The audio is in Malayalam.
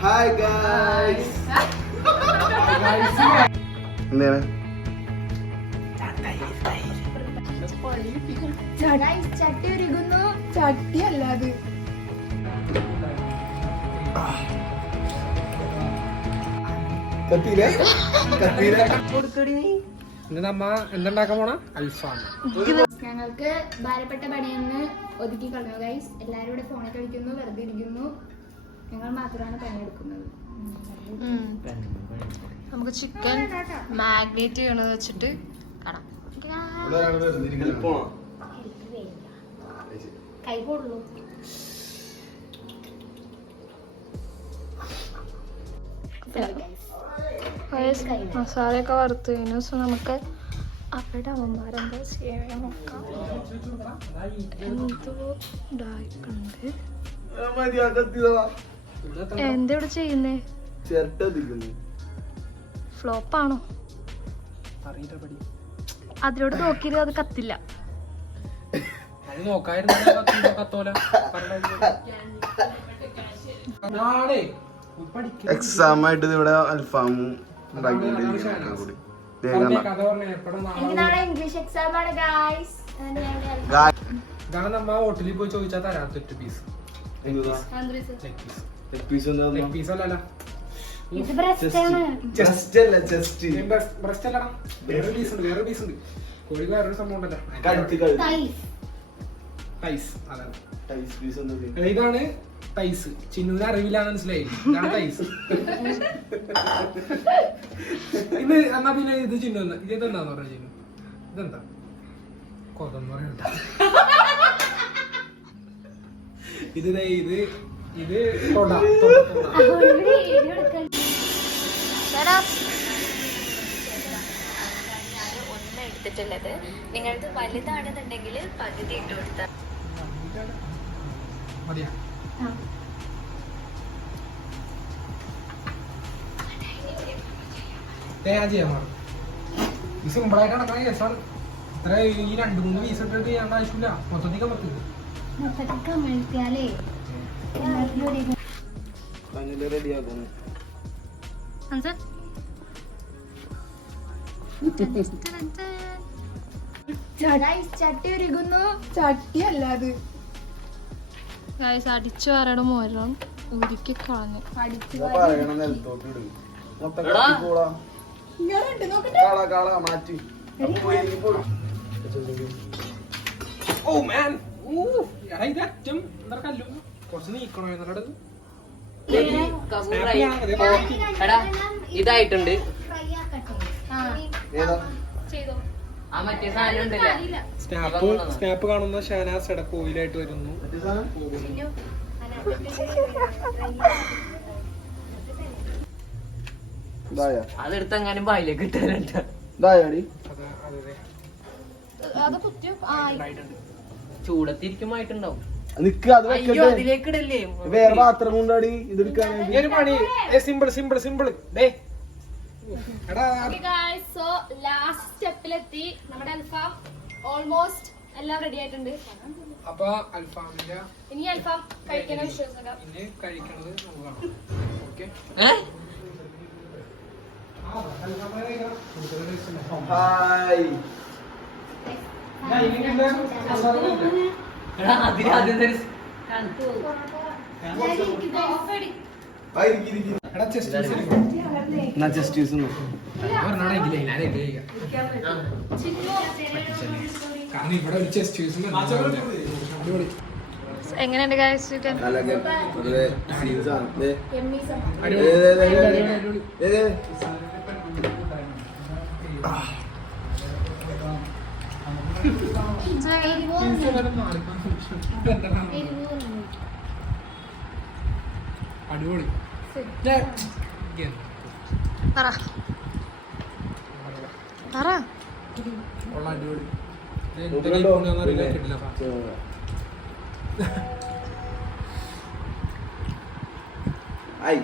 Hi guys. എന്താണ് ചട്ടി ഒരുങ്ങുന്നു. ചട്ടി അല്ലാതെ എന്തുണ്ടാക്കാൻ പോണ അൽഫാം. ഞങ്ങൾക്ക് ഭാരപ്പെട്ട പണിയെന്ന് ഒതുക്കി കളഞ്ഞു ഗൈസ്. എല്ലാരും ഇവിടെ ഫോണിൽ കളിക്കുന്നു, വെറുതെ ഇരിക്കുന്നു. ഞങ്ങൾ മാത്രമാണ് പണിയെടുക്കുന്നത്. നമുക്ക് ചിക്കൻ മാഗ്നേറ്റ് ചെയ്യണത് വെച്ചിട്ട് കാണാം. കൈ പോടുള്ളൂ. മസാലയൊക്കെ വറുത്ത് കഴിഞ്ഞു. സോ നമുക്ക് അവരുടെ അമ്മമാരെന്താ ചെയ്യാൻ നോക്കാം. എന്തോ ഇതായിട്ടുണ്ട്. എന്താ ഇവിടെ ചെയ്യുന്നേ? ഫ്ലോപ്പാണോ? അതിലോട്ട് നോക്കിയത് അത് കത്തില്ല. എക്സാം ആയിട്ട് ഇവിടെ അൽഫാമും ഇംഗ്ലീഷ് എക്സാം ആണ് ഗൈസ്. ഹോട്ടലിൽ പോയി ചോദിച്ചാൽ തരാത്തൊരു പീസ്. കോഴി വേറൊരു സംഭവം ഉണ്ടല്ലോ. ഇതാണ് തൈസ്. ചിന്നൂന് അറിവില്ലാന്ന് മനസ്സിലായി. ഇതാണ് തൈസ്. ഇത് എന്നാ പിന്നെ ഇത് ചിന്നു ഇതെന്താന്ന് പറഞ്ഞ ചിന്നു ഇതെന്താ കൊതെന്ന് പറയണ്ട. ഇത് ഇത് ഇത് തൊട ഒന്ന് എടുത്തിട്ടുള്ളത്. നിങ്ങളത് വലുതാണെന്നുണ്ടെങ്കിൽ പകുതി ഇട്ട് കൊടുത്താൽ മതിയാ. തേങ്ങ ചെയ്യാൻ പാടും. ഈ സിമ്പിളായിട്ട് നടക്കുന്ന കേസാണ്. ഇത്ര ഈ 2-3 പീസ് ഇട്ടിട്ട് ചെയ്യേണ്ട ആവശ്യമില്ല. മൊത്തത്തിൽ പറ്റില്ല. ചട്ടി ഒരുങ്ങുന്നു. ചട്ടി അല്ലാതെ അടിച്ചു വരട മോരം ഉരുക്കി കളഞ്ഞു. ഇതായിട്ടുണ്ട്. സ്നാപ്പ് കാണുന്ന ഷാനാസ് കോയിലായിട്ട് വരുന്നു. അതെടുത്തെങ്ങാനും വായിലേക്ക് ഇട്ടാലുണ്ട്. ചൂടത്തിരിക്കുമായിട്ടുണ്ടാവും. അതിലേക്ക് ഇടല്ലേ. വേറെ പാത്രം കൊണ്ടാടി ഇതെടുക്കാൻ simple simple simple. So last സ്റ്റെപ്പിലെത്തി. നമ്മുടെ അൽഫാം ഓൾമോസ്റ്റ് എല്ലാം റെഡി ആയിട്ടുണ്ട്. അപ്പൊ അൽഫാമിന്റെ ഇനി അൽഫാം കഴിക്കാൻ വിശ്വസിക്കാം. ഇനി കഴിക്കണത് നോക്കാം. Okay hi. എങ്ങനെയുണ്ട് ഗൈസ്? അടിപൊളി. പറ പറ. അടിപൊളി. ഹായ്.